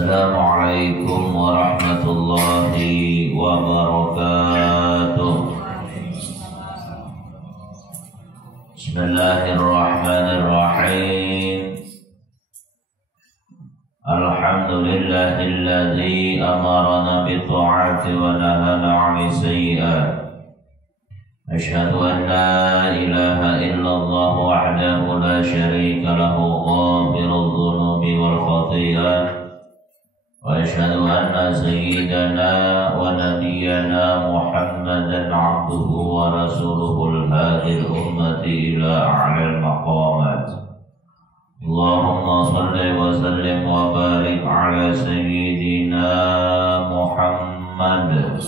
Assalamualaikum warahmatullahi wabarakatuh. Bismillahirrahmanirrahim. Alhamdulillahilladzi amarana bi ta'ati wa nahana 'anil sayyi'at. Asyhadu an la ilaha illallah wahdahu la syarika lahu ghafirudz dzunubi wal khati'at. Wa asyhadu anna sayyidana wa nabiyyana Muhammadan 'abduhu wa rasuluhul hadil ummati ila a'lal maqamat. Allahumma shalli wa sallim wa barik ala sayyidina Muhammad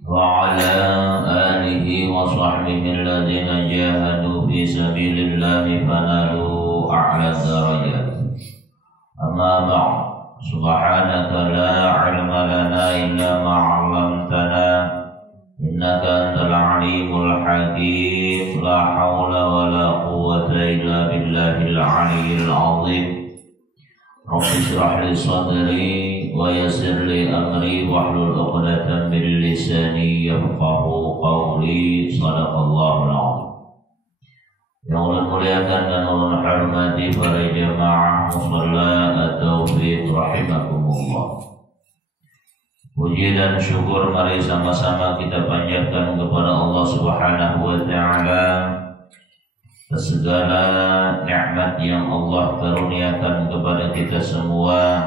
wa ala alihi wa sahbihi alladhina jahadu fi sabilillahi fanalu a'la darajat. Amma ba'd. Subhanaka la ilma lana illa ma 'allamtana innaka antal alimul hakim. La haula wa la quwwata illa billahil aliyyil azim. Rabbi shrah li sadri wa yassir li amri wahlul 'uqdatam min lisani yafqahu qawli. Shadaqallahul azim. Yang ulun muliakan dan ulun hormati para jamaah musalla at-taufiq rahimakumullah. Puji dan syukur mari sama-sama kita panjatkan kepada Allah Subhanahu wa taala atas segala nikmat yang Allah karuniakan kepada kita semua,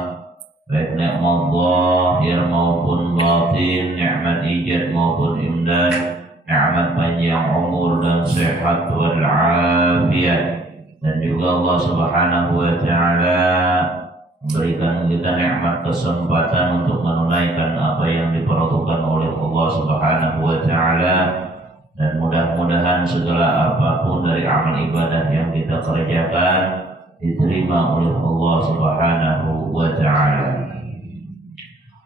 baik nikmat zahir maupun batin, nikmat ijad maupun imdad, nikmat panjang umur dan sehat wal afiyat. Dan juga Allah Subhanahu wa taala memberikan kita nikmat kesempatan untuk menunaikan apa yang diperuntukkan oleh Allah Subhanahu wa taala. Dan mudah-mudahan segala apapun dari amal ibadah yang kita kerjakan diterima oleh Allah Subhanahu wa taala.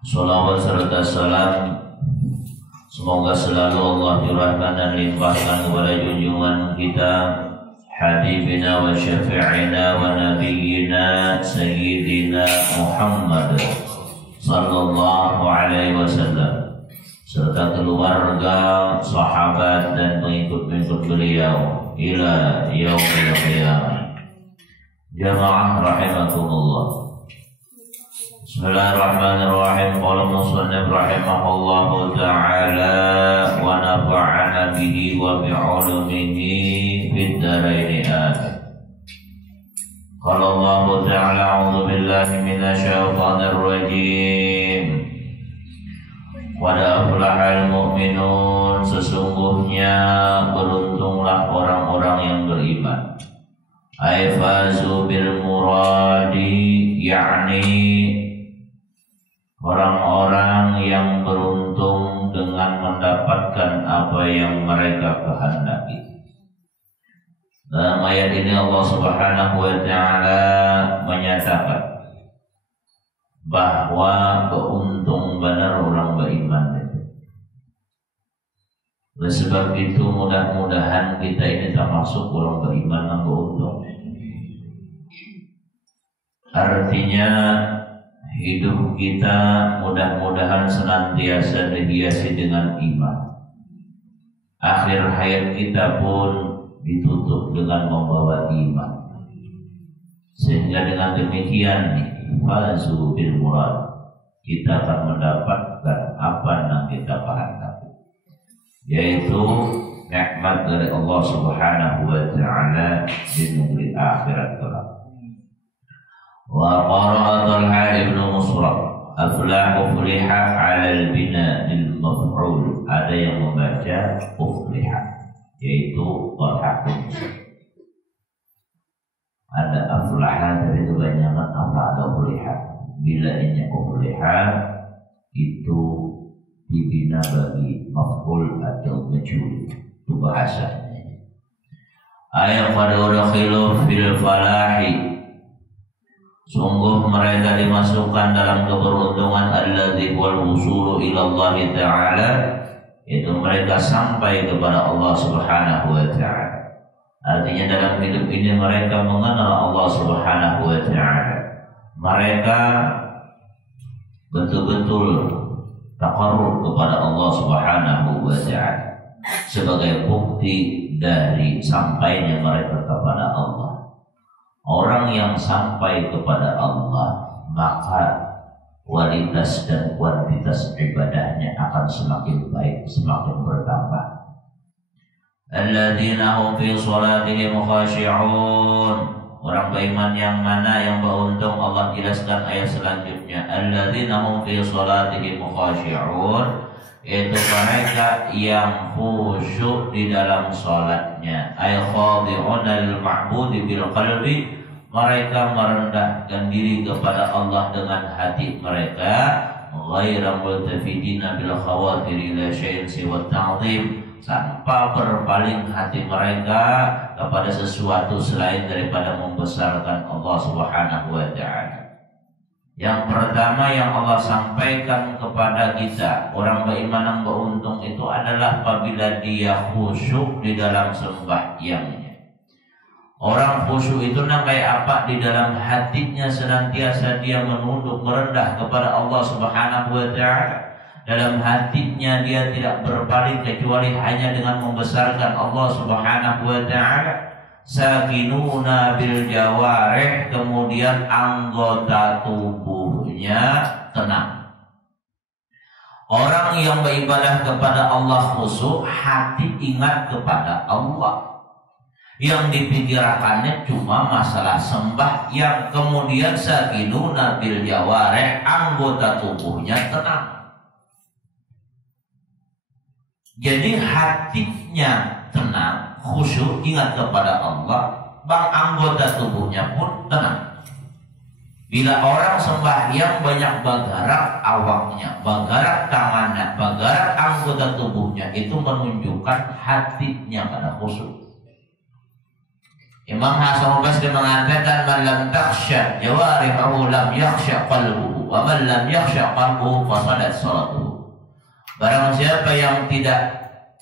Shalawat serta salam semoga selalu Allah curahkan dan limpahkan kepada junjungan kita Habibina wa syafi'ina wa nabiyyina Sayyidina Muhammad sallallahu alaihi wasallam serta keluarga, sahabat dan pengikut-pengikut beliau ila yaumil qiyamah. Jamaah rahimakumullah. Bismillahirrahmanirrahim. Qala musannif rahimahullahu ta'ala wa nafa'ana bihi wa bi'ulumihi fid dharain amin. Qala Allah ta'ala a'udzu billahi minasy syaithanir rajim. Qad aflahal mu'minun. Sesungguhnya beruntunglah orang-orang yang beriman. Ay fazu bil muradi, yakni orang-orang yang beruntung dengan mendapatkan apa yang mereka kehendaki. Dalam ayat ini Allah Subhanahu wa taala menyatakan bahwa keuntung benar orang beriman itu. Oleh sebab itu mudah-mudahan kita ini termasuk orang beriman yang beruntung. Artinya hidup kita mudah-mudahan senantiasa dihiasi dengan iman. Akhir hayat kita pun ditutup dengan membawa iman. Sehingga dengan demikian fazu bil murad, kita akan mendapatkan apa yang kita kehendaki, yaitu nikmat dari Allah Subhanahu wa taala di negeri akhirat kelak. Wa qara'a Talha ibn Musraf aflahu fliha 'ala al-bina lil maf'ul. Ada yang membaca ufliha, yaitu Talha. Ada aflaha, tapi kebanyakan apa ada ufliha. Bila ini ufliha itu dibina bagi maf'ul atau majhul, itu bahasanya. Ayat qad udkhilu fil falahi. Sungguh mereka dimasukkan dalam keberuntungan alladzi wal wusulu ila Allah taala, itu mereka sampai kepada Allah Subhanahu wa taala. Artinya dalam hidup ini mereka mengenal Allah Subhanahu wa ta'ala. mereka betul-betul taqarrub kepada Allah Subhanahu wa ta'ala sebagai bukti dari sampainya mereka kepada Allah. Orang yang sampai kepada Allah, maka kualitas dan kuantitas ibadahnya akan semakin baik, semakin bertambah. Alladzina hum fi sholatihim khashi'un. Orang beriman yang mana yang beruntung, Allah jelaskan ayat selanjutnya. Alladzina hum fi sholatihim khashi'un, yaitu mereka yang khusyuk di dalam salatnya. Ay khadi'unal ma'budi bil qalbi, mereka merendahkan diri kepada Allah dengan hati mereka. Ghairu multafidina bil khawatiri la syai'in siwa ta'zim, tanpa berpaling hati mereka kepada sesuatu selain daripada membesarkan Allah Subhanahu wa ta'ala. Yang pertama yang Allah sampaikan kepada kita, orang beriman yang beruntung itu adalah apabila dia khusyuk di dalam sembahyangnya. Orang khusyuk itu kayak apa? Di dalam hatinya senantiasa dia menunduk merendah kepada Allah Subhanahu wa ta'ala. Dalam hatinya dia tidak berpaling kecuali hanya dengan membesarkan Allah Subhanahu wa ta'ala. Sakinuna bil jawarih, kemudian anggota tubuhnya tenang. Orang yang beribadah kepada Allah khusyuk, hati ingat kepada Allah. Yang dipikirkannya cuma masalah sembahyang. Kemudian sakinuna bil jawarih, anggota tubuhnya tenang. Jadi hatinya tenang, khusyuk, ingat kepada Allah, anggota tubuhnya pun tenang. Bila orang sembahyang banyak bergerak awaknya, bergerak tangannya, bergerak anggota tubuhnya, itu menunjukkan hatinya pada khusyuk. Imam Hasan al-Basri mengatakan, man lam takhsha jawarihu lam yakhsha qalbuhu, wa man lam yakhsha qalbuhu fasadat salatuhu. Barang siapa yang tidak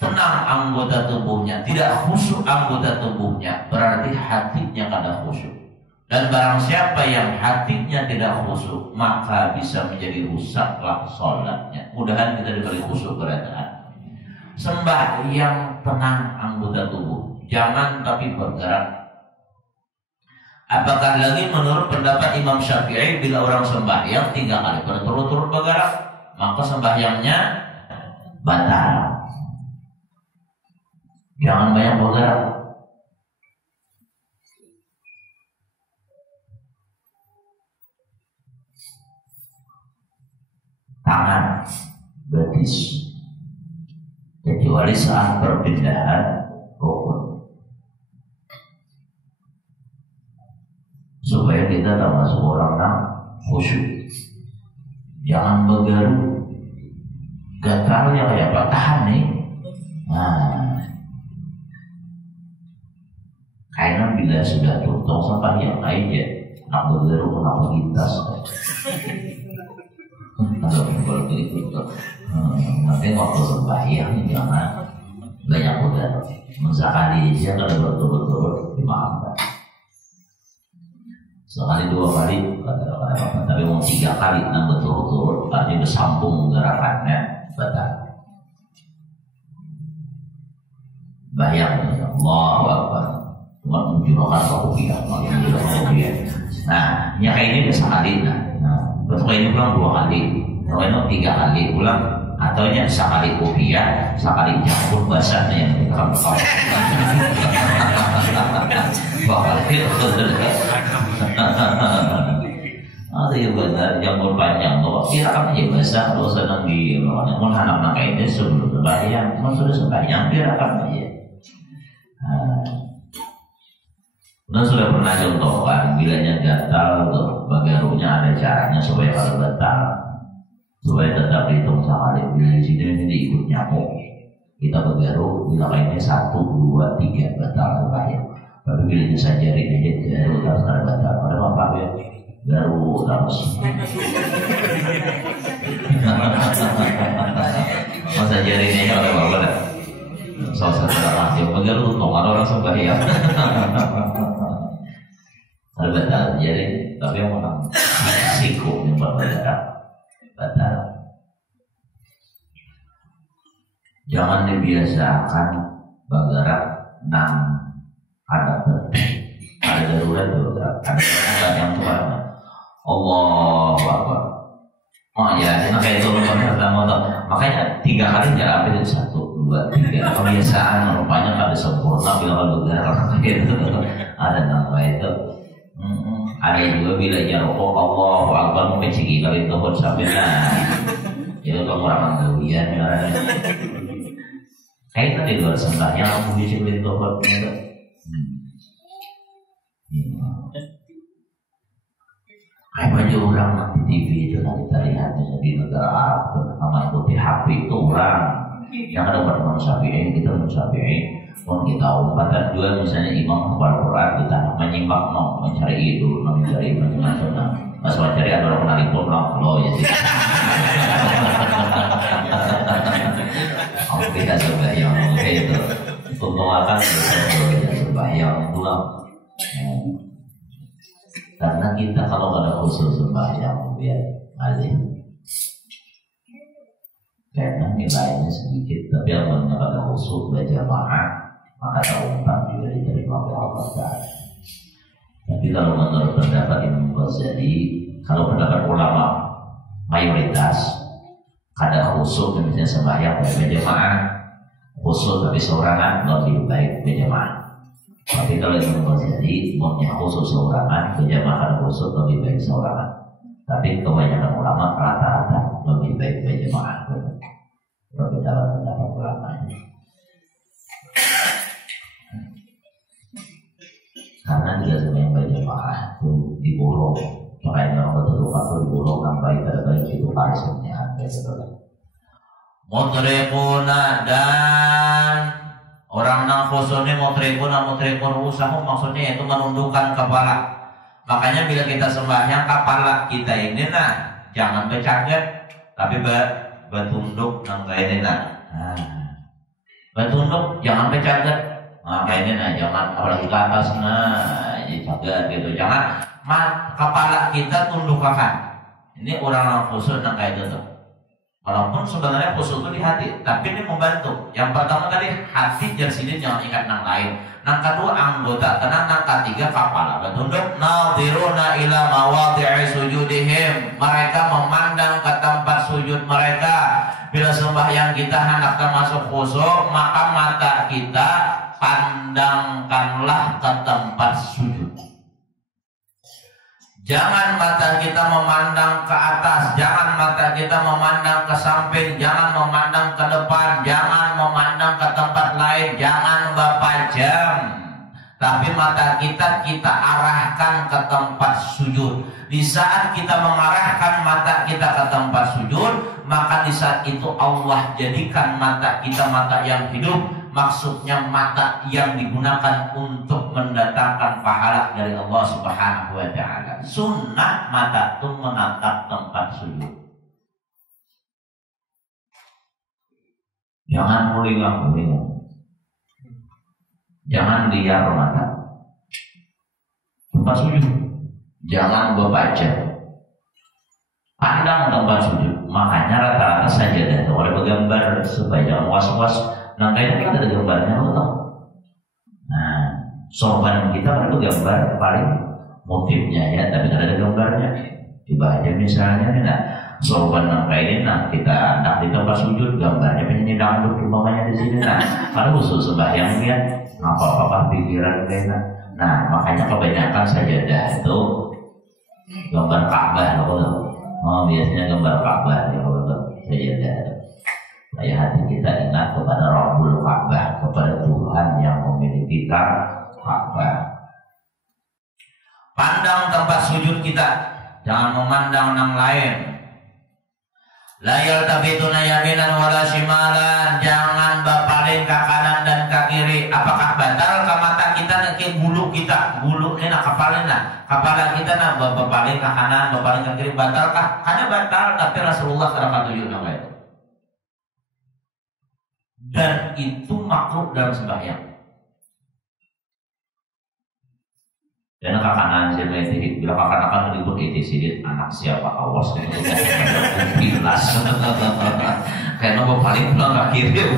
tenang anggota tubuhnya, tidak khusyuk anggota tubuhnya, berarti hatinya kada khusyuk. Dan barang siapa yang hatinya tidak khusyuk, maka bisa menjadi rusaklah sholatnya. Mudahan kita diberi khusyuk keadaan. Sembahyang tenang anggota tubuh, jangan tapi bergerak. Apakah lagi menurut pendapat Imam Syafi'i, bila orang sembahyang 3 kali berturut-turut bergerak, maka sembahyangnya batal. Jangan banyak bergerak. Tangan, betis, kecuali saat perpindahan rukun, supaya kita termasuk orang yang khusyuk. Jangan bergerak. Gatalnya kayak apa? Tahan nih. Karena bila sudah tutup sampai yang lain ya, nak bergerak, nak berlintas. Kalau seperti itu, nanti waktu sembahyang jangan banyak bergerak. Sekali aja kalau berturut-turut dimaafkan. Sekali 2 kali kada apa-apa, tapi mau 3 kali nang berturut-turut artinya bersambung gerakannya batal. Bayang Allahu Akbar. Cuma menunjukkan kehukian, Nah, yang kayak ini biasa kali. Bentuk ini pulang 2 kali, kalau ini 3 kali pulang, atau nya sekali kopiah, sekali campur basahnya yang kita kamu. Ada yang benar, yang berpanjang, bahwa kira-kira aja basah, kalau sedang di ruangan, mau anak-anak ini sebelum sembahyang, mau sudah sembahyang, kira-kira aja. Dan sudah pernah contohkan, bilanya gatal, bagarunya ada caranya supaya kalau batal, supaya tetap dihitung sekali. Bila di sini ini ikut nyamuk, kita bergaru, bila lainnya 1, 2, 3 batal sembahyang. Tapi bila ini saja ini garu harus ada batal. Ada apa ya? Garu harus. Masa jari ini ada apa lah? Salah satu orang yang bergaru tuh orang sembahyang. Ada batal jadi, tapi yang menang. resiko yang batal. Jangan dibiasakan bergerak nang ada darurat ada yang tua. Allah Akbar. Oh ya, kayak itu pertama tuh. Makanya 3 kali jalan itu 1, 2, 3. Kebiasaan rupanya kada sempurna bila kalau bergerak itu ada nama itu. Ada juga bila jaroko Allah Akbar mencegi kali itu pun sampai itu kekurangan gawian ya. Kayak tadi luar sembahyang aku bisa beli tobat gitu. Kayak banyak orang di TV itu nanti kita lihat di negara Arab mengikuti HP itu orang yang ada Imam Syafi'i, kita Imam Syafi'i pun kita umpatan juga misalnya imam Al-Quran kita menyimak mencari itu mencari macam-macam mas mencari ada orang menarik pun lo ya sih kita sembahyang itu untuk akan kita sembahyang pulang karena kita kalau ada khusus sembahyang biar alim karena nilainya sedikit tapi amalnya pada khusus berjamaah maka taumpan juga diterima oleh Allah Ta'ala. Tapi kalau menurut pendapat Imam Ghazali, kalau pendapat ulama mayoritas kada khusus misalnya sembahyang berjamaah khusus tapi seorangan lebih baik berjamaah. Tapi kalau Imam Ghazali maunya khusus seorangan berjamaah khusus lebih baik seorangan. Tapi kebanyakan ulama rata-rata lebih baik berjamaah. Berbeda pendapat ulama. Karena tidak semua yang berjamaah itu diborong, makanya orang betul waktu diborong sampai terbaik itu parisnya mutrikuna dan orang nang khususnya mutrikun usaha maksudnya yaitu menundukkan kepala. Makanya bila kita sembahyang kepala kita ini jangan bercaget tapi bertunduk nang kayak ini bertunduk jangan bercaget. Kayak ini jangan apalagi ke atas jaga gitu. Jangan kepala kita tunduk ke kanan. Ini orang khusus kayak gitu. Walaupun sebenarnya khusus itu di hati, tapi ini membantu. Yang pertama tadi hati jadi sini jangan ingat nang lain. Nang kedua anggota, tenang nang ketiga kepala bertunduk. Nadiruna ila mawadhi'i sujudihim. Mereka memandang ke tempat sujud mereka. Bila sembahyang kita hendak masuk khusyuk, maka mata kita pandangkanlah ke tempat sujud. Jangan mata kita memandang ke atas, jangan mata kita memandang ke samping, jangan memandang ke depan, jangan memandang ke tempat lain, jangan berpajam. Tapi mata kita arahkan ke tempat sujud. Di saat kita mengarahkan mata kita ke tempat sujud, maka di saat itu Allah jadikan mata kita mata yang hidup. Maksudnya mata yang digunakan untuk mendatangkan pahala dari Allah Subhanahu wa Ta'ala. Sunnah mata itu menatap tempat sujud. Jangan muling-muling. Jangan liar mata. Tempat sujud. Jangan berbaca. Pandang tempat sujud. Makanya rata-rata sajadah itu oleh bergambar supaya jangan was-was. Nah kayaknya kita ada gambarnya lo tau. Nah sorban kita kan itu gambar paling motifnya ya, tapi kan ada gambarnya. Coba aja misalnya nih sorban kayak ini kita di tempat sujud gambarnya penyanyi dangdut umpamanya di sini kalau khusus sembahyang ya apa pikiran kayaknya. Nah makanya kebanyakan sajadah itu gambar Ka'bah lo. Biasanya gambar Ka'bah ya lo sajadah. Supaya hati kita ingat kepada Rabbul Ka'bah, kepada Tuhan yang memiliki Ka'bah. Pandang tempat sujud kita, jangan memandang yang lain. La yaltabituna yaminan wala shimalan, jangan berpaling ke kanan dan ke kiri. Apakah batal ke mata kita ke bulu kita? Bulu ini kepala kita berpaling ke kanan, berpaling ke kiri, batalkah? Hanya batal, tapi Rasulullah SAW tunjuk nama itu. Dan itu makruh dalam sembahyang. Dan ke kanan bila kanan akan meliput itis. sidit anak siapa awas itu bilas karena mau paling pulang ke kiri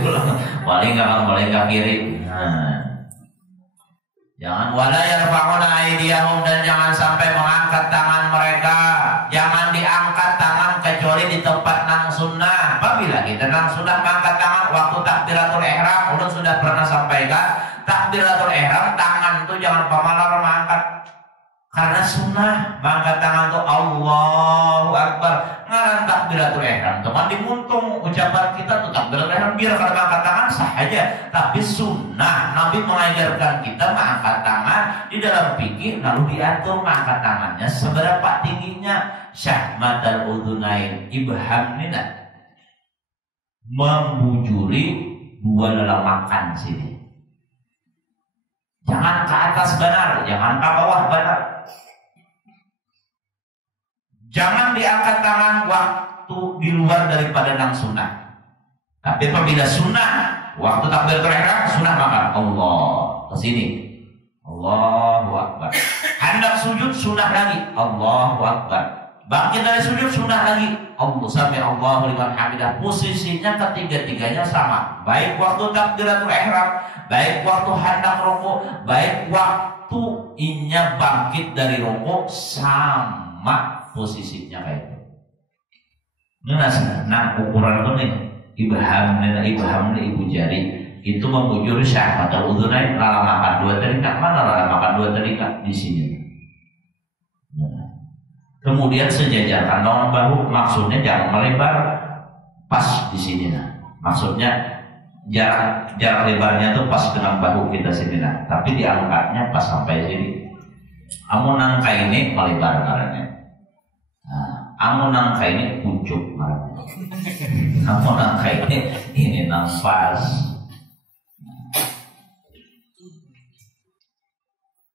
paling ke kiri. Jangan wala yarfa'una aydiyahum, dan jangan sampai mengangkat tangan mereka. Jangan diangkat tangan kecuali di tempat nang sunnah. Apabila kita nang sunnah mengangkat tangan waktu takbiratul ihram, ulun sudah pernah sampaikan, takbiratul ihram tangan itu jangan pamalar mengangkat. Karena sunnah mengangkat tangan itu Allahu Akbar. Ngaran takbiratul ihram teman dimuntung ucapan kita tuh takbiratul ihram biar kalau mengangkat tangan sah aja. Tapi sunnah Nabi mengajarkan kita mengangkat tangan di dalam fikih, lalu diatur mengangkat tangannya seberapa tingginya. Syahmatal udhunain ibham nina, membujuri dua lelamakan sini. Jangan ke atas benar, jangan ke bawah benar. Jangan diangkat tangan waktu di luar daripada nang sunnah. Tapi apabila sunnah, waktu takbiratul ihram sunnah maka Allah ke sini. Allahu Akbar. Hendak sujud sunnah lagi. Allahu Akbar. Bangkit dari sujud sunnah lagi. Allah sami Allahu liman hamidah. Posisinya ketiga-tiganya sama. Baik waktu takbiratul ihram, baik waktu hendak rukuk, baik waktu inya bangkit dari rukuk, sama posisinya kayak itu. Nah ukuran itu nih ibham ibu jari itu membujur syahmatul udhunain, lala makan dua telinga. Mana lala makan dua telinga? Di sini. Kemudian sejajarkan dengan bahu, maksudnya jangan melebar pas di sini. Nah, maksudnya jarak lebarnya tuh pas dengan bahu kita sini. Nah, tapi diangkatnya pas sampai sini. Amun nangka ini melebar karena. Amun nangka ini pucuk marahnya. Amun nangka ini nafas.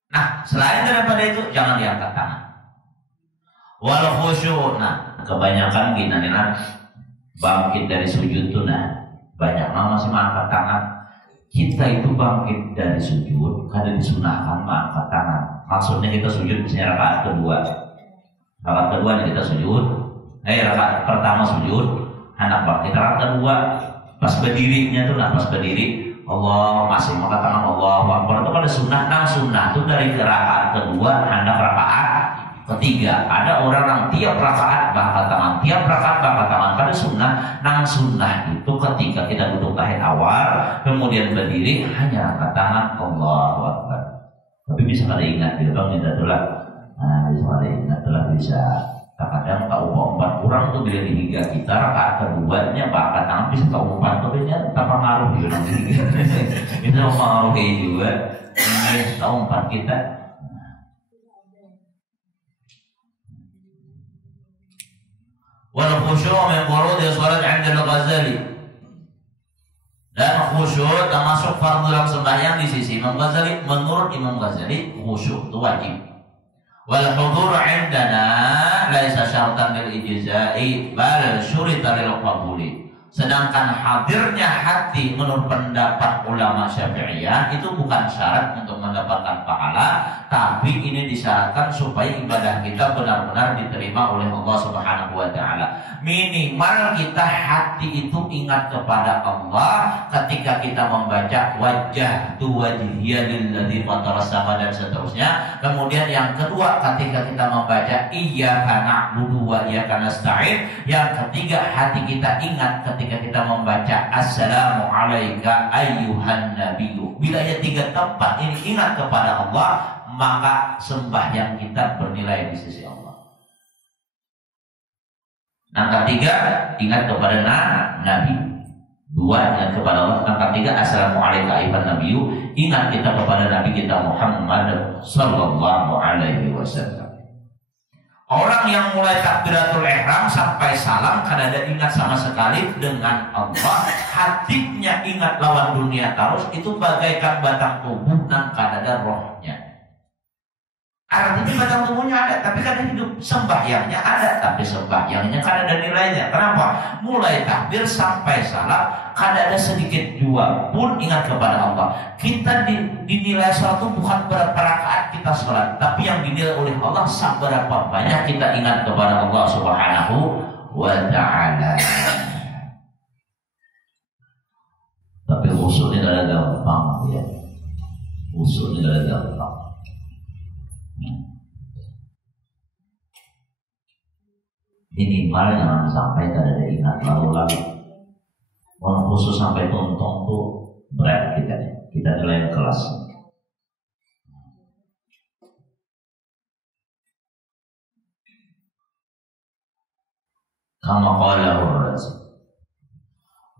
Nah, selain daripada itu jangan diangkat tangan. Wal khusyuk. Nah, kebanyakan kita nih bangkit dari sujud tuh banyak masih mengangkat tangan. Kita itu bangkit dari sujud kadang disunahkan mengangkat tangan. Maksudnya kita sujud misalnya rakaat kedua. Rakaat kedua kita sujud. Rakaat pertama sujud, hendak bangkit. Rakaat kedua pas berdirinya tuh pas berdiri Allah masih mengangkat tangan Allahu Akbar. Itu kalau sunnah tuh dari rakaat kedua hendak rakaat ketiga. Ada orang yang tiap rakaat bangkat tangan, tiap rakaat bangkat tangan. Pada sunnah itu ketika kita duduk tahiyat awal, kemudian berdiri hanya angkat tangan Allahu Akbar. Tapi bisa kada ingat, bila bang tidak telah, bisa kada ingat telah bisa. Kadang tahu empat kurang tuh bila dihiga kita rakaat keduanya bangkat tangan bisa tahu empat tuh biasanya tak pengaruh juga. Itu mempengaruhi juga. Ini tahu empat kita. Wal khusyuk min furudhi shalat 'inda al-Ghazali. Dan khusyuk termasuk fardhu dalam sembahyang di sisi Imam Ghazali. Menurut Imam Ghazali khusyuk itu wajib. Wal hudur 'indana laisa syartan lil ijza'i bal syurita lil qabuli. Sedangkan hadirnya hati menurut pendapat ulama Syafi'iyah itu bukan syarat untuk mendapatkan pahala, tapi ini disyaratkan supaya ibadah kita benar-benar diterima oleh Allah Subhanahu wa taala. Minimal kita hati itu ingat kepada Allah ketika kita membaca wajjahtu wajhiya lilladzi fataras sama dan seterusnya. Kemudian yang kedua ketika kita membaca iyyaka na'budu wa iyyaka nasta'in. Yang ketiga hati kita ingat ketika kita membaca assalamu alayka ayyuhan nabiyyu. Bila ya tiga tempat ini ingat kepada Allah, maka sembahyang kita bernilai di sisi Allah. Yang ketiga ingat kepada Nabi. Dua ingat kepada Allah. Yang ketiga assalamu alayka ayyuhan nabiyyu. Ingat kita kepada Nabi kita Muhammad sallallahu alaihi wasallam. Orang yang mulai takbiratul ihram sampai salam kada ada ingat sama sekali dengan Allah, hatinya ingat lawan dunia terus, itu bagaikan batang tubuh dan kada ada rohnya. Artinya batang tubuhnya ada, tapi kan hidup. Sembahyangnya ada, tapi sembahyangnya kan ada nilainya. Kenapa? Mulai takbir sampai salam, kada ada sedikit jua pun ingat kepada Allah. Kita dinilai sholat itu bukan berapa rakaat kita sholat, tapi yang dinilai oleh Allah seberapa banyak kita ingat kepada Allah Subhanahu wa Ta'ala. Tapi usulnya tidak gampang ya. Usulnya tidak gampang. Minimal jangan sampai tidak ada ingat lalu-lalu. Orang khusus sampai tuntung tuh berat kita nilai kelas. Kama qala Rasul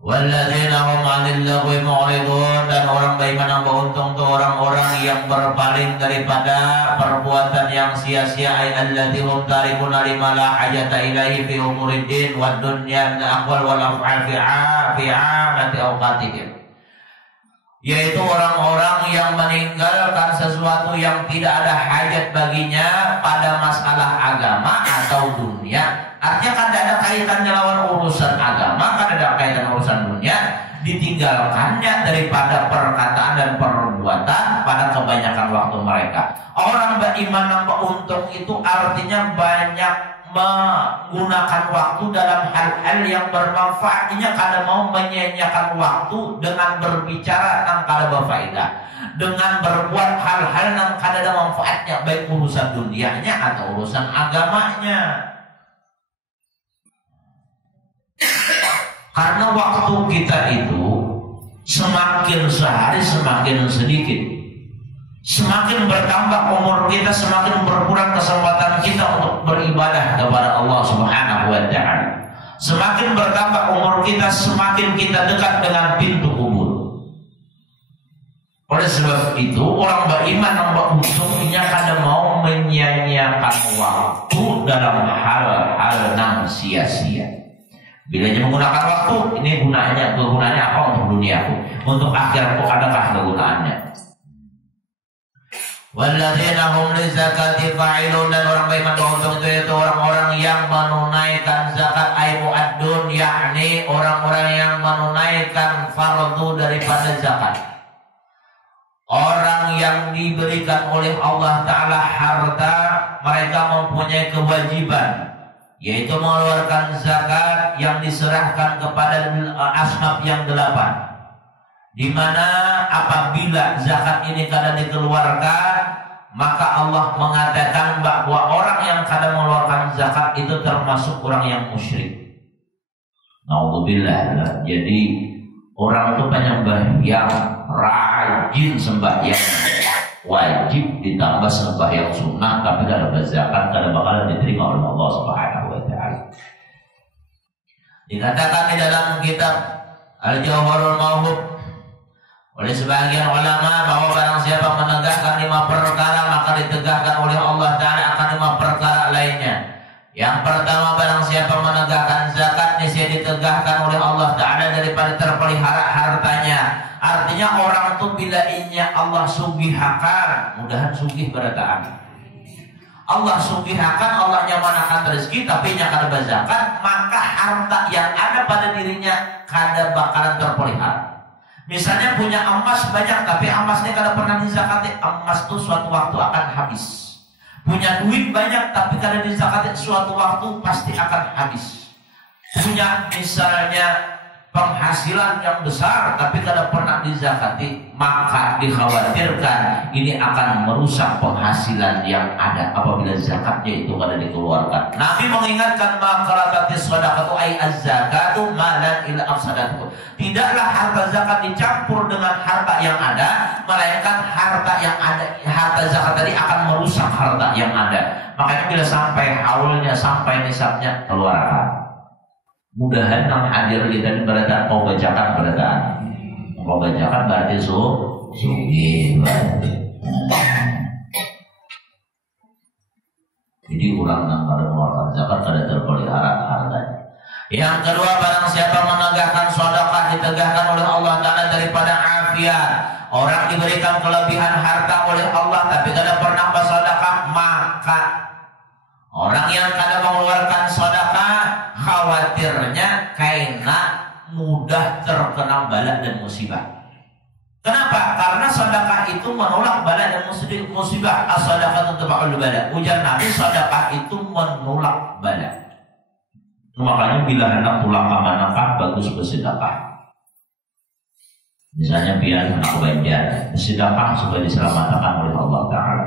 walladzina hum 'anil lagwi mu'ridun, dan orang beriman yang beruntung itu orang-orang yang berpaling daripada perbuatan yang sia-sia, ay alladzina hum tarikuna lima la hajata ilaihi fi umurid din wad dunya min aqwal wal af'al fi 'amati awqatihim, yaitu orang-orang yang meninggalkan sesuatu yang tidak ada hajat baginya pada masalah agama atau dunia. Artinya kan tidak ada kaitannya lawan urusan agama, kan ada kaitan urusan dunia, ditinggalkannya daripada perkataan dan perbuatan pada kebanyakan waktu mereka. Orang beriman nampak untung itu artinya banyak menggunakan waktu dalam hal-hal yang bermanfaat. Ini kada mau menyanyiakan waktu dengan berbicara yang kada berfaedah, dengan berbuat hal-hal yang kada ada manfaatnya, baik urusan dunianya atau urusan agamanya. Karena waktu kita itu semakin sehari semakin sedikit. Semakin bertambah umur kita, semakin berkurang kesempatan kita untuk beribadah kepada Allah Subhanahu wa Ta'ala. Semakin bertambah umur kita, semakin kita dekat dengan pintu kubur. Oleh sebab itu, orang beriman yang beruntungnya kadang mau menyia-nyiakan waktu dalam hal-hal yang sia-sia. Bila dia menggunakan waktu, ini kegunaannya apa untuk duniaku? Untuk akhiratku adakah kegunaannya? Walladzina hum lizakati fa'ilun, dan orang beriman beruntung itu orang-orang yang menunaikan zakat, ay mu'addun, yakni orang-orang yang menunaikan fardu daripada zakat. Orang yang diberikan oleh Allah Ta'ala harta, mereka mempunyai kewajiban, yaitu mengeluarkan zakat yang diserahkan kepada ashab yang 8. Di mana apabila zakat ini kada dikeluarkan, maka Allah mengatakan bahwa orang yang kada mengeluarkan zakat itu termasuk orang yang musyrik. Naudzubillah. Jadi orang itu penyembah yang rajin sembahyang wajib ditambah sembahyang sunnah, tapi kada berzakat kada bakalan diterima oleh Allah Subhanahu wa Ta'ala. Dikatakan di dalam kitab Al-Jawharul Mawhub oleh sebagian ulama bahwa barang siapa menegakkan 5 perkara, maka ditegakkan oleh Allah Ta'ala akan 5 perkara lainnya. Yang pertama, barang siapa menegakkan zakat, niscaya ditegakkan oleh Allah Ta'ala daripada terpelihara hartanya. Artinya orang itu bila inya Allah sugihakan, mudahan sugih berataan, Allah sugihakan, Allah nyamanakan rezeki, tapi nya kada berzakat, maka harta yang ada pada dirinya kada bakalan terpelihara. Misalnya punya emas banyak, tapi emasnya kada pernah dizakati, emas itu suatu waktu akan habis. Punya duit banyak, tapi kada dizakati, suatu waktu pasti akan habis. Punya misalnya penghasilan yang besar, tapi kada pernah dizakati, maka dikhawatirkan ini akan merusak penghasilan yang ada apabila zakatnya itu kada dikeluarkan. Nabi mengingatkan maqalatis shadaqatu ay az-zakatu malan ila afsadatu. Tidaklah harta zakat dicampur dengan harta yang ada, melainkan harta yang ada, harta zakat tadi akan merusak harta yang ada. Makanya bila sampai haulnya, sampai nisabnya, keluarkan. Mudahan yang hadir kita berataan mau bacakan berataan. Mau bacakan berarti sugih. Jadi orang yang kalau mengeluarkan zakat kada terpelihara hartanya. Yang kedua, barang siapa menegakkan sedekah, ditegakkan oleh Allah Ta'ala daripada pian. Orang diberikan kelebihan harta oleh Allah tapi tidak pernah bersedekah, maka orang yang kada mengeluarkan sedekah khawatirnya karena mudah terkena bala dan musibah. Kenapa? Karena sedekah itu menolak bala dan musibah. As-sadaqatu tab'ul bala. Ujar Nabi, sedekah itu menolak bala. Makanya bila hendak pulang ke manakah bagus bersedekah. Misalnya biar anak banjar bersedekah supaya diselamatkan oleh Allah Ta'ala.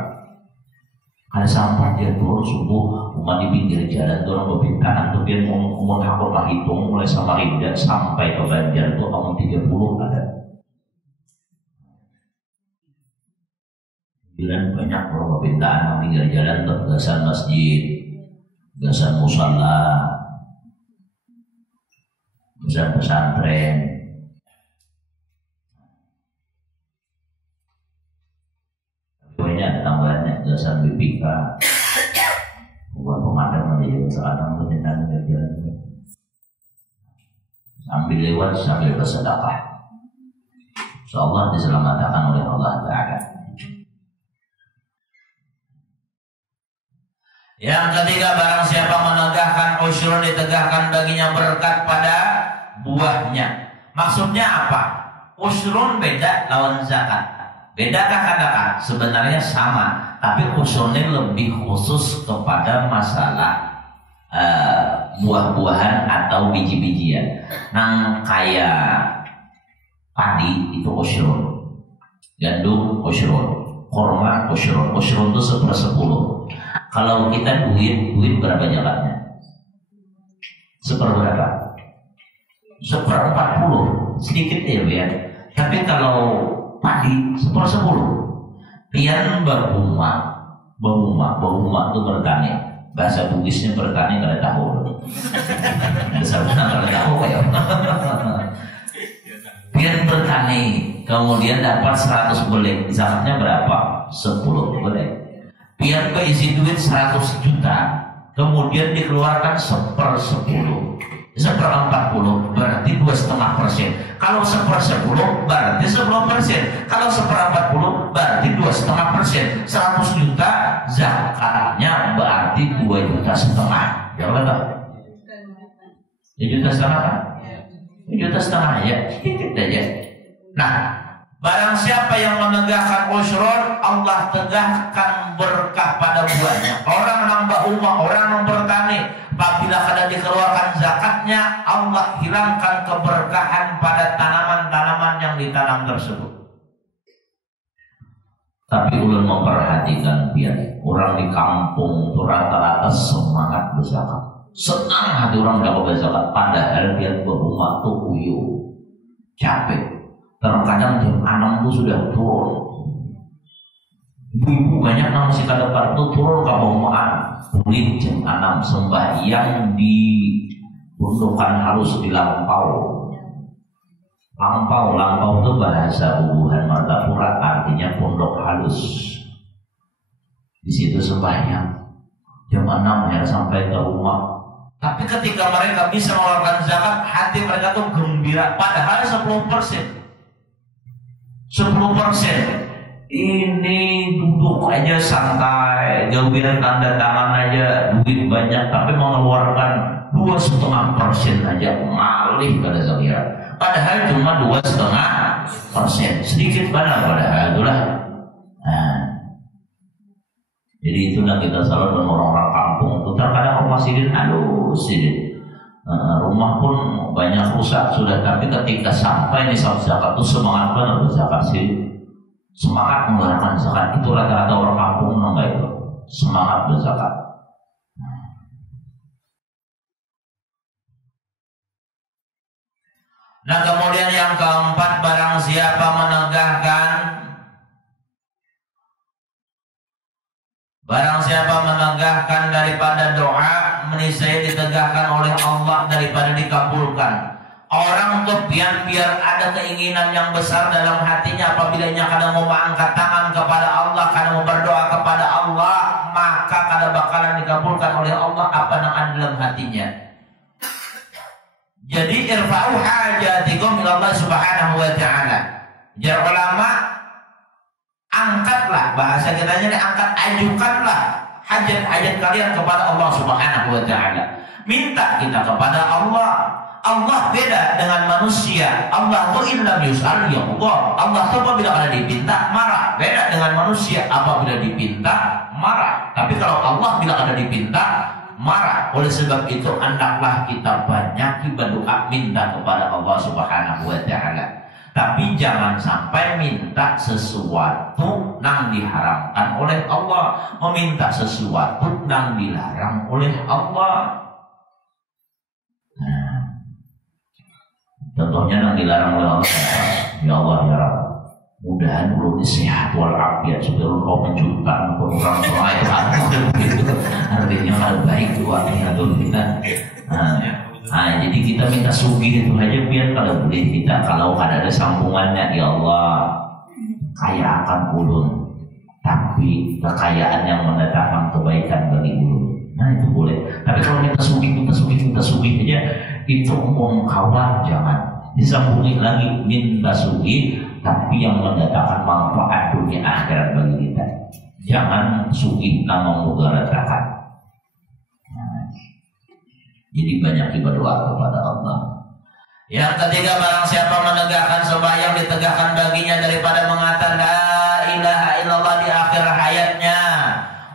Ada sampah dia turun subuh umat di pinggir jalan turun bebintaan tuh dia mau hakul lah hitung mulai sama Rinda sampai ke Banjar tuh tahun 30 ada. Bilang banyak orang bebintaan di pinggir jalan tuh gasan masjid, gasan musala, gasan pesantren. Banyak tambahannya gasan BPK buat pemadam dia sekarang bertindak jalan sambil lewat sambil bersedekah, insyaallah diselamatkan oleh Allah Ta'ala. Yang ketiga, barang siapa menegakkan usyur ditegakkan baginya berkat pada buahnya. Maksudnya apa? Usyurun beda lawan zakat. Bedakah katakan? Sebenarnya sama, tapi usulnya lebih khusus kepada masalah buah-buahan atau biji-bijian. Nang kayak padi itu usyur, gandum usyur, kurma usyur. Usyur itu 1/10. Kalau kita duit berapa jalannya? 1/berapa? 1/40. Sedikit ya. Tapi kalau padi 1/10. Pian berbunga itu bertani. Bahasa Bugisnya bertani kada tahu. Besar kada tahu ya. Pian bertani, kemudian dapat 100 belek. Zakatnya berapa? 10 belek. Pian keisi duit 100 juta, kemudian dikeluarkan 1/10. 1/40 berarti 2,5%. Kalau 1/10 berarti 10%. Kalau 1/40 berarti 2,5%. 100 juta zakatnya berarti 2,5 juta. Jawab tak? 2,5 juta kan? 2,5 juta ya, sedikit aja. Nah, barang siapa yang menegakkan usyur, Allah tegakkan berkah pada buahnya. Orang nambah rumah, orang yang bertani, apabila kada dikeluarkan zakatnya, Allah hilangkan keberkahan pada tanaman-tanaman yang ditanam tersebut. Tapi ulun memperhatikan biar orang di kampung itu rata-rata semangat berzakat, senang hati orang dapat berzakat, padahal dia berumah tuh uyu, capek. Terkadang jam 6 itu sudah turun. Ibu-ibu banyak yang masih kada itu turun ke bawaan. Kulit jam 6 sembahyang di Bundukan Halus di Lampau. Lampau itu bahasa Bubuhan Martapura, artinya pondok halus. Di situ sembahyang jam 6 ya sampai ke rumah. Tapi ketika mereka bisa mengeluarkan zakat, hati mereka tuh gembira. Padahal 10%. 10%. Ini duduk aja santai, jauhin tanda tangan aja, duit banyak, tapi mengeluarkan 2,5% aja malih pada zakat. Padahal cuma 2,5%, sedikit banget padahal itulah. Nah, jadi itulah kita selalu dengan orang-orang kampung itu terkadang rumah sidin halus sidin. Rumah pun banyak rusak sudah, tapi ketika sampai nih zakat itu semangat banget berzakat sih, semangat mengeluarkan zakat. Itu rata-rata orang kampung nambah itu semangat berzakat. Nah, kemudian yang keempat, barang siapa menegakkan daripada doa, meniscaya ditegakkan oleh Allah daripada dikabulkan. Orang tuh biar ada keinginan yang besar dalam hatinya, apabila nya kadang mau angkat tangan kepada Allah, kadang mau berdoa kepada Allah, maka kadang bakalan dikabulkan oleh Allah apa yang ada dalam hatinya. Jadi irfa'u hajatikum ila Allah Subhanahu wa ta'ala. Jar ulama, angkatlah, bahasa kita ini angkat, ajukanlah hajat-hajat kalian kepada Allah Subhanahu wa taala. Minta kita kepada Allah. Allah beda dengan manusia. Allah itu illam yus'al ya Allah. Allah itu apabila ada dipinta marah. Beda dengan manusia, apabila dipinta marah. Tapi kalau Allah bila ada dipinta marah. Oleh sebab itu hendaklah kita banyak berdoa minta kepada Allah Subhanahu wa taala. Tapi jangan sampai minta sesuatu nang diharamkan oleh Allah, meminta sesuatu nang dilarang oleh Allah. Nah, contohnya yang dilarang oleh Allah, ya Allah ya Rabb, mudahan belum sehat walafiat supaya kau menjutkan orang tua itu artinya hal baik itu artinya kita. Nah, jadi kita minta sugih itu aja biar kalau boleh kita kalau ada sambungannya, ya Allah kaya akan ulun, tapi kekayaan yang mendatangkan kebaikan bagi ulun. Nah itu boleh. Tapi kalau minta sugih aja itu kawan, jangan disambungin lagi minta sugih tapi yang mendatangkan manfaat dunia akhirat bagi kita. Jangan sugih nama mudaratakan. Jadi banyak berdoa kepada Allah. Yang ketiga, barang siapa menegakkan sembahyang ditegakkan baginya daripada mengatakan la ilaha illallah di akhir hayatnya.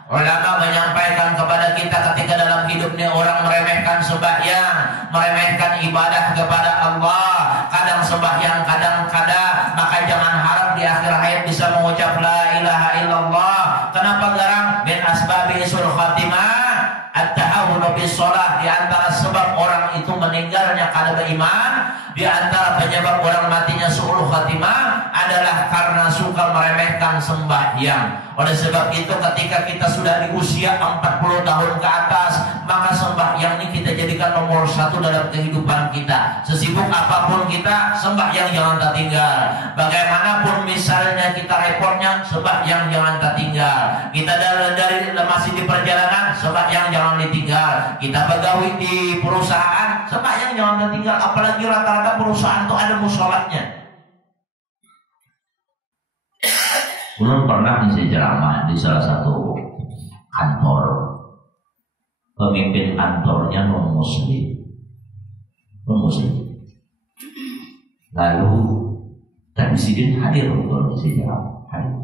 Ulama menyampaikan kepada kita ketika dalam hidupnya orang meremehkan sembahyang, meremehkan ibadah kepada Allah, kadang sembahyang kadang-kadang, maka jangan harap di akhir hayat bisa mengucap la ilaha illallah. Kenapa garang? Min asbabi sul khatimah at-ta'awunu bis shalah. Di antara sebab orang itu meninggalnya kada beriman, di antara penyebab orang matinya su'ul khatimah adalah karena suka meremehkan sembahyang. Oleh sebab itu ketika kita sudah di usia 40 tahun ke atas, maka sembahyang ini kita jadikan nomor satu dalam kehidupan kita. Sesibuk apapun kita, sembahyang jangan tertinggal. Bagaimanapun misalnya kita reportnya, sembahyang jangan tertinggal. Kita dari masih di perjalanan, sembahyang jangan ditinggal. Kita pegawai di perusahaan, sembahyang jangan tertinggal. Apalagi rata-rata perusahaan itu ada musolatnya. Belum pernah ngisi ceramah di salah satu kantor, pemimpin kantornya non muslim. Lalu presiden hadir untuk ngisi ceramah, hadir.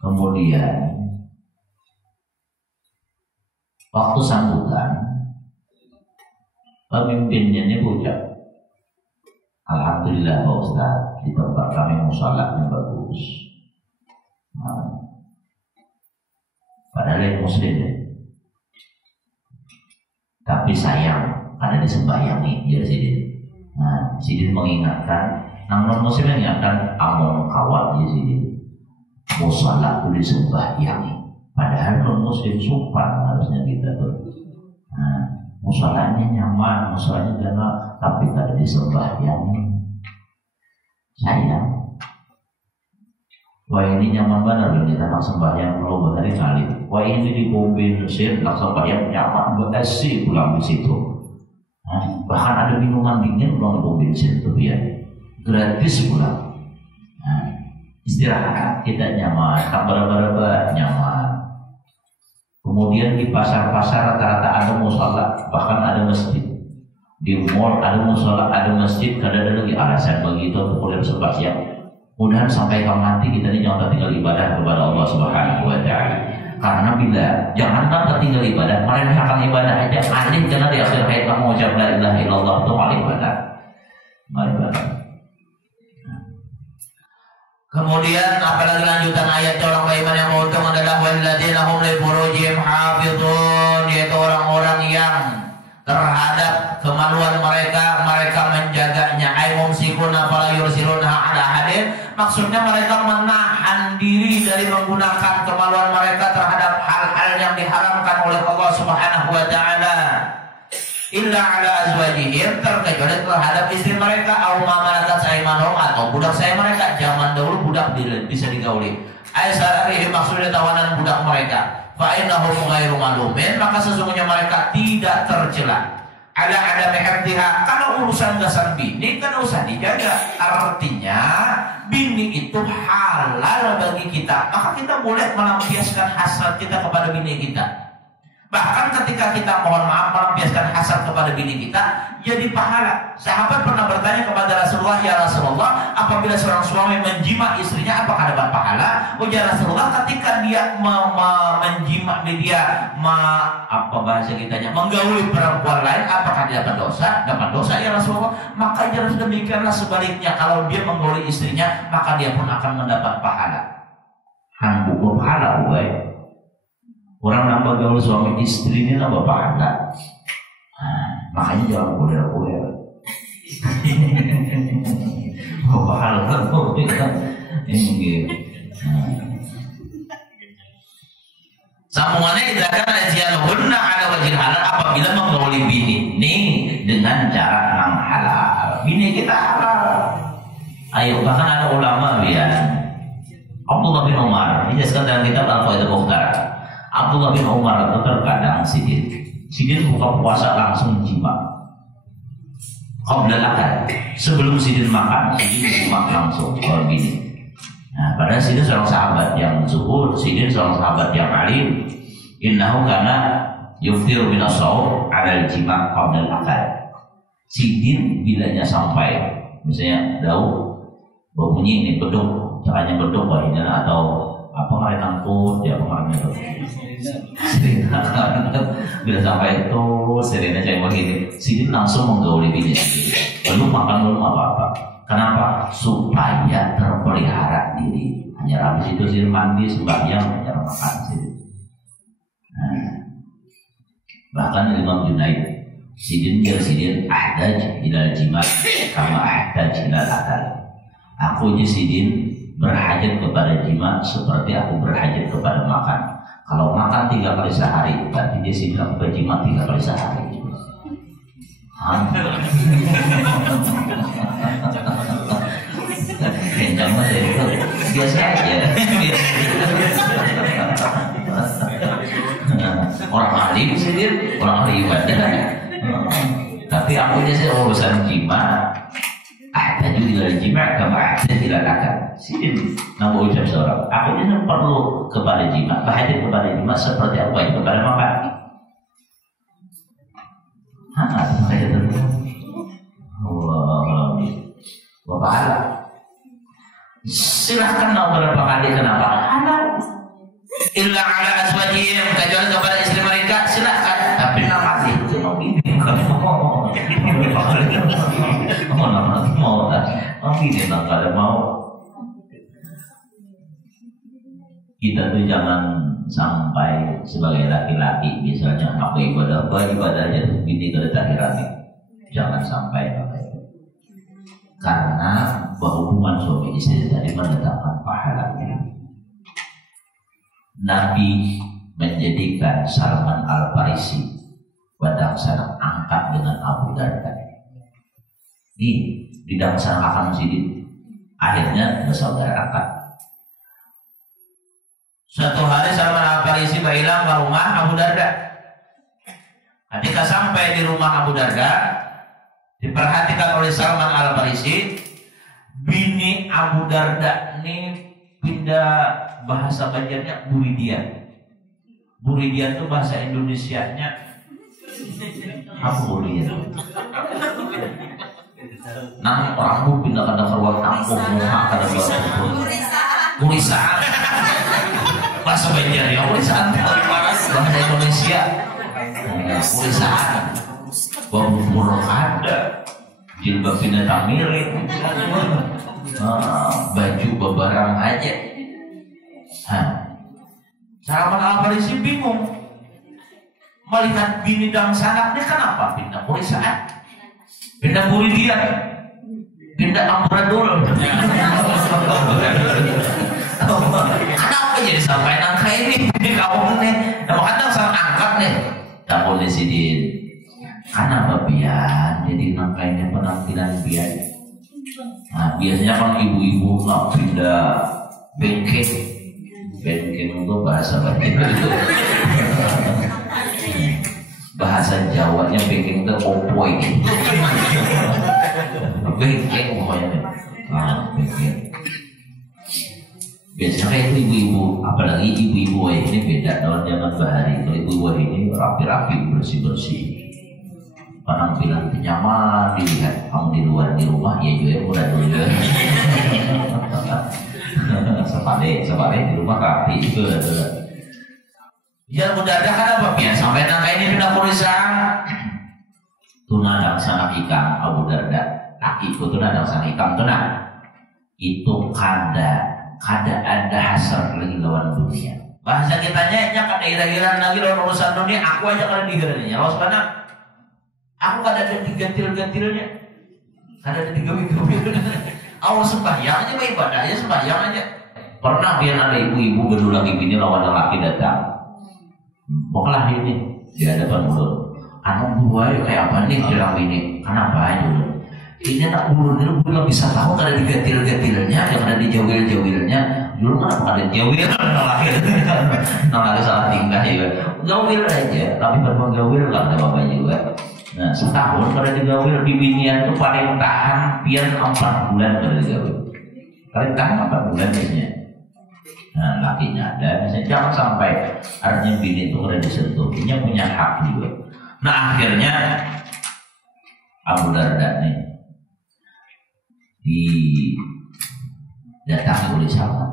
Kemudian waktu sambutan, pemimpinnya ini ucap, alhamdulillah Pak Ustaz, di tempat kami musolahnya bagus. Padahal yang muslim ya. Tapi sayang karena disembayangi ya Sidin. Nah, Sidin mengingatkan, nang non muslim mengingatkan amon kawat ya Sidin. Musolah itu disembayangi. Padahal non muslim sopan harusnya kita tuh. Nah, musolahnya nyaman, musolahnya karena tapi kada disembayangi. Sayang. Wah ini nyaman benar ini tentang sembahyang kalau berhari kali. Wah ini di Bombay Mesir langsung sembahyang nyaman bekasi pulang di situ. Nah, bahkan ada minuman dingin pulang di Bombay Mesir itu ya gratis pulang. Nah, istirahat kita nyaman, tak berapa nyaman. Kemudian di pasar-pasar rata-rata ada musola, bahkan ada masjid. Di mall ada musola, ada masjid, kadang ada lagi alasan begitu untuk kuliah sembahyang. Mudahan sampai kapan nanti kita ini jangan tertinggal ibadah kepada Allah Subhanahu wa taala. Karena bila jangankan tertinggal ibadah, meremehkan ibadah aja aneh karena di akhir hayat kamu ucap la ilaha illallah itu paling ibadah. Kemudian apalagi lanjutan ayat orang beriman yang beruntung adalah walladzina hum li furujihim hafizun, yaitu orang-orang yang terhadap kemaluan mereka menjaganya. Ai mumsikuna fala yursiluna ala hadin, maksudnya mereka menahan diri dari menggunakan kemaluan mereka terhadap hal-hal yang diharamkan oleh Allah Subhanahu wa taala. Illa ala azwajihim, terkecuali terhadap istri mereka, au ma malakat aymanuhum, atau budak saya mereka. Zaman dahulu budak bisa digauli. Ai sarihim, maksudnya tawanan budak mereka. Fa innahum ghairu malumin, maka sesungguhnya mereka tidak tercela. ada mehatiha. Kalau urusan gasan bini kan usah dijaga. Artinya bini itu halal bagi kita, maka kita boleh melampiaskan hasrat kita kepada bini kita. Bahkan ketika kita mohon maaf melampiaskan hasrat kepada bini kita, jadi pahala. Sahabat pernah bertanya kepada Rasulullah, ya Rasulullah, apabila seorang suami menjima istrinya, apakah dapat pahala? Oh ya Rasulullah, ketika dia menjima, dia apa bahasa kitanya, menggauli perempuan lain, apakah dia dapat dosa? Dapat dosa ya Rasulullah. Maka jelas demikianlah sebaliknya, kalau dia menggauli istrinya, maka dia pun akan mendapat pahala. Kan buku pahala, boy. Orang nambah gaul suami istri ini nambah pahala. Makanya jangan kuliah-kuliah. Pahala ini. Sambungannya dikatakan ajianuhunna ala wajhil halal, apabila menggauli bini ini dengan cara yang halal. Bini kita halal. Ayo, bahkan ada ulama biar Abdullah bin Umar dijelaskan dalam kitab Al-Faidul Mukhtar. Abdullah bin Umar itu terkadang sidin buka puasa langsung jima. Qabla akal, sebelum sidin makan, sidin simak langsung kalau gini. Nah, padahal sidin seorang sahabat yang zuhud, sidin seorang sahabat yang alim. Innahu kana yuftiru min as-shaum 'ala al-jima' qabla akal. Sidin bilanya sampai, misalnya daun berbunyi ini beduk, caranya beduk wahidana atau apa kali tangkut ya kemarin itu Serena bila sampai itu Serena saya begini sidin langsung menggauli bini belum makan belum apa-apa. Kenapa? Supaya terpelihara diri. Hanya habis itu sidin mandi sembahyang hanya makan sidin. Bahkan Imam Junaid sidin ahdaj ilal jima' kama ahdaj ilal akal. Aku sidin berhajat kepada jima seperti aku berhajat kepada makan. Kalau makan 3 kali sehari, berarti dia sini aku berjima 3 kali sehari. Jangan itu biasa aja. Orang alim sih dia, orang ahli ibadah. Tapi aku sih urusan jima. Ahtaju ila jima' kama ahtaju ila akal. Sidin nama ucap seorang. Aku ini perlu kepada jima, berhajat kepada jima seperti apa yang kepada makan. Saya tentu. Allah, Bapak. Silahkan mau berapa kali kenapa? Illa ala azwajihim, kecuali kepada istri mereka silahkan. Tapi nama itu mau ini ini kalau mau kita tuh jangan sampai sebagai laki-laki misalnya aku ibadah aja bini ke akhirat, jangan sampai itu. Karena berhubungan suami istri tadi mendatangkan pahalanya. Nabi menjadikan Salman Al-Farisi pada saat angkat dengan Abu Darda. Ini didangsanakan sidin. Akhirnya bersaudara angkat. Suatu hari Salman Al-Farisi berhilang ke rumah Abu Darda. Ketika sampai di rumah Abu Darda, diperhatikan oleh Salman Al-Farisi, bini Abu Darda ini pindah bahasa Banjarnya Buridian. Buridian itu bahasa Indonesianya apa Buridian? Nah orang bu pindah ke ruang kampung rumah kada Murisaan. Bahasa Banjar ya Murisaan. Bahasa Indonesia Murisaan. Bumur ada jilbab binatang milik, baju bebarang aja. Salman Al-Farisi bingung melihat bini dangsanak ini kenapa pindah Murisaan, pindah Buridian, pindah Amburadul. Kenapa jadi sampai angka ini kamu nih? Nah, kadang sang angkat nih, tak boleh sidin. Karena biar jadi nangkainya penampilan biar. Nah, biasanya kan ibu-ibu nggak pindah bengkel itu bahasa Banjar itu. bahasa Jawanya bengkeng itu opoi. Bengkeng pokoknya. Nah, bengkeng. Biasanya kayak ibu-ibu, apalagi ibu-ibu ini beda dengan zaman bahari. Kalau ibu-ibu ini rapi-rapi, bersih-bersih, penampilan nyaman dilihat. Kamu di luar di rumah ya juga udah dulu. Sepade di rumah rapi itu. Ya udah ada kan apa biar sampai nangka ini pindah kurisan. Tuna dan sanak ikan Abu Darda. Laki itu tuna dan sanak ikan tuna. Itu kada ada hasar lagi lawan dunia. Bahasa kitanya kada ira-iraan lagi lawan urusan dunia. Aku aja kada digeraninya. Lawan sekarang aku kada ada digantil-gantilnya. Kada ada digawil-gawil. Awal sembahyang aja ibadah aja sembahyang aja. Pernah biar ada ibu-ibu gedul lagi bini lawan lelaki datang. Pokoknya ini di hadapan mulut. Anu buaya kayak apa nih bilang bini? Kenapa aja? Ini anak bulu dulu belum bisa tahu kada digatil-gatilnya, kada dijawil-jawilnya. Dulu kan kada jawil, nolak salah tingkah juga. Jawil aja, tapi bermegawil kan ada bapak juga. Nah setahun kada digawil di binian itu paling tahan biar 4 bulan kada digawil. Paling tahan 4 bulan biasanya. Nah lakinya ada, misalnya jangan sampai artinya bini itu kada disentuh, bininya punya hak juga. Nah akhirnya Abu Darda nih didatangi oleh Salman.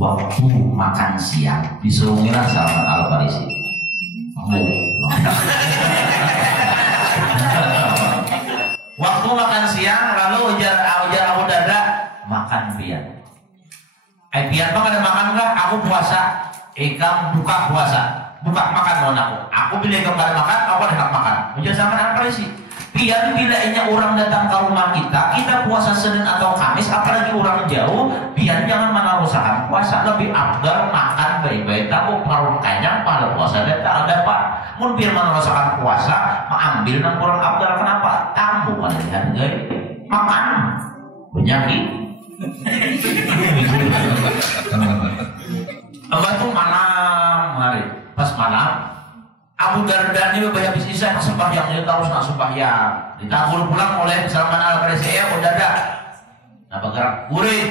Waktu makan siang disuruhilah Salman Al-Farisi. Waktu makan siang lalu ujar Abu Darda makan pian. Pian bang ada makan enggak? Aku puasa. Kamu buka puasa. Buka makan mohon aku. Aku bila kamu ada makan, aku ada makan. Ujar Salman Al-Farisi. Biar bila orang datang ke rumah kita puasa Senin atau Kamis, apalagi orang jauh, biar jangan menarusakan puasa. Lebih afdal makan baik-baik. Tahu perut kenyang pada puasa datang ada pak. Mun biar menarusakan puasa, mengambil nang kurang afdal kenapa? Kamu kan dihargai makan penyakit. Abah tuh malam hari, pas malam. Abu Darda ini banyak bisnisnya sembahyang dia terus nak sembahyang. Ditanggung pulang oleh Salman Al-Farisi ya Abu Darda. Nah bergerak guring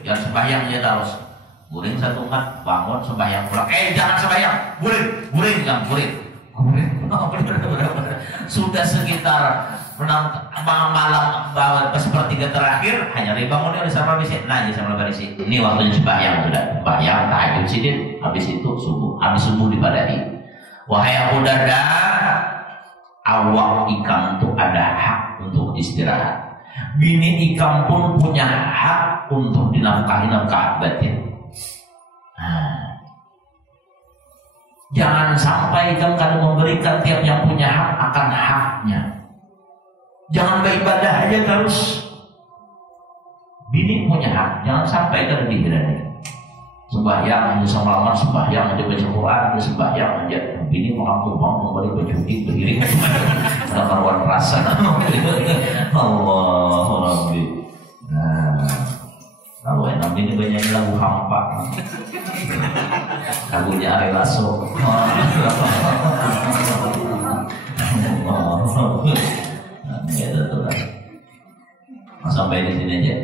jangan sembahyang dia terus. Guring satu mat bangun sembahyang pulang. Jangan sembahyang, guring. Sudah sekitar malam sepertiga terakhir hanya dibangun oleh Salman Al-Farisi. Nah dia Salman Al-Farisi. Ini waktunya sembahyang sudah. Sembahyang tahajud sidin. Habis itu subuh. Habis subuh dipadahi. Wahai Abu Darda, awak ikan itu ada hak untuk istirahat. Bini ikan pun punya hak untuk dinafkahi nafkah batin. Jangan sampai ikan kada memberikan tiap yang punya hak akan haknya. Jangan beribadah aja terus. Bini punya hak, jangan sampai kada dihirani. Sembahyang aja sama lama, sembahyang aja baca Quran, sembahyang aja. Bini mau aku mau kembali berjudi beriring. Ada karuan rasa. Allah. Nah, kalau enak ini banyak lagu hampa. Lagunya Ari Lasso. Ya betul. Sampai di sini aja.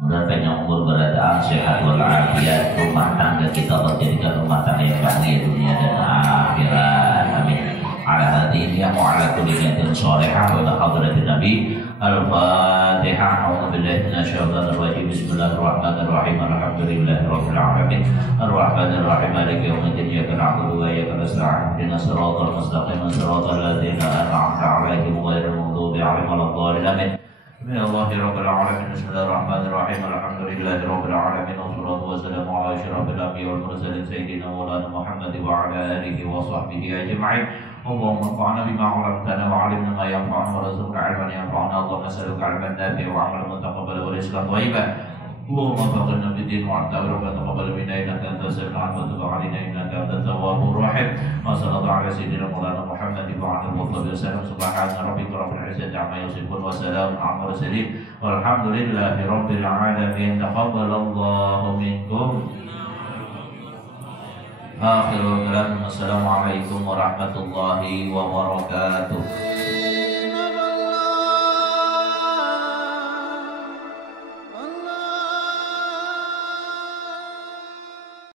Mudah panjang umur beradaan sehat walafiat, rumah tangga kita Allah jadikan rumah tangga yang bahagia dunia dan akhirat. Amin. Ala hadirin ya mu'ala kulli niyatin sholihah wa ila hadratin Nabi. Al-Fatihah. A'udzu billahi minasy syaithanir rajim. Bismillahirrahmanirrahim. Alhamdulillahirabbil alamin. Arrahmanir rahim. Maliki yaumiddin. Iyyaka na'budu wa iyyaka nasta'in. Ihdinas siratal mustaqim. Siratal ladzina an'amta 'alaihim ghairil maghdubi 'alaihim waladdallin. Amin. Bismillahirrahmanirrahim. Bismillahirrahmanirrahim. Alhamdulillahi rabbil alamin. Wassalatu wassalamu ala asyrafil anbiya'i wal mursalin sayyidina Maulana Muhammad wa ala alihi wa sahbihi ajma'in. Allahumma anfa'na bima 'allamtana wa 'allimna ma yanfa'una warzuqna 'ilman yanfa'una. Allahumma nas'aluka 'ilman nafi'an wa 'amalan mutaqabbalan wa rizqan thayyiban. Allahumma faqirna bid-din wa 'anta rabbana taqabbal minna innaka antas samiul 'alim wa tub 'alaina innaka antat tawwabur rahim. Wa sallallahu ala sayyidina Maulana Muhammad wa ala alihi wa sallam. Subhana rabbika rabbil izzati 'amma yasifun wa salamun 'alal mursalin walhamdulillahi rabbil alamin. Taqabbalallahu minkum. Akhirul kalam, wassalamualaikum warahmatullahi wabarakatuh.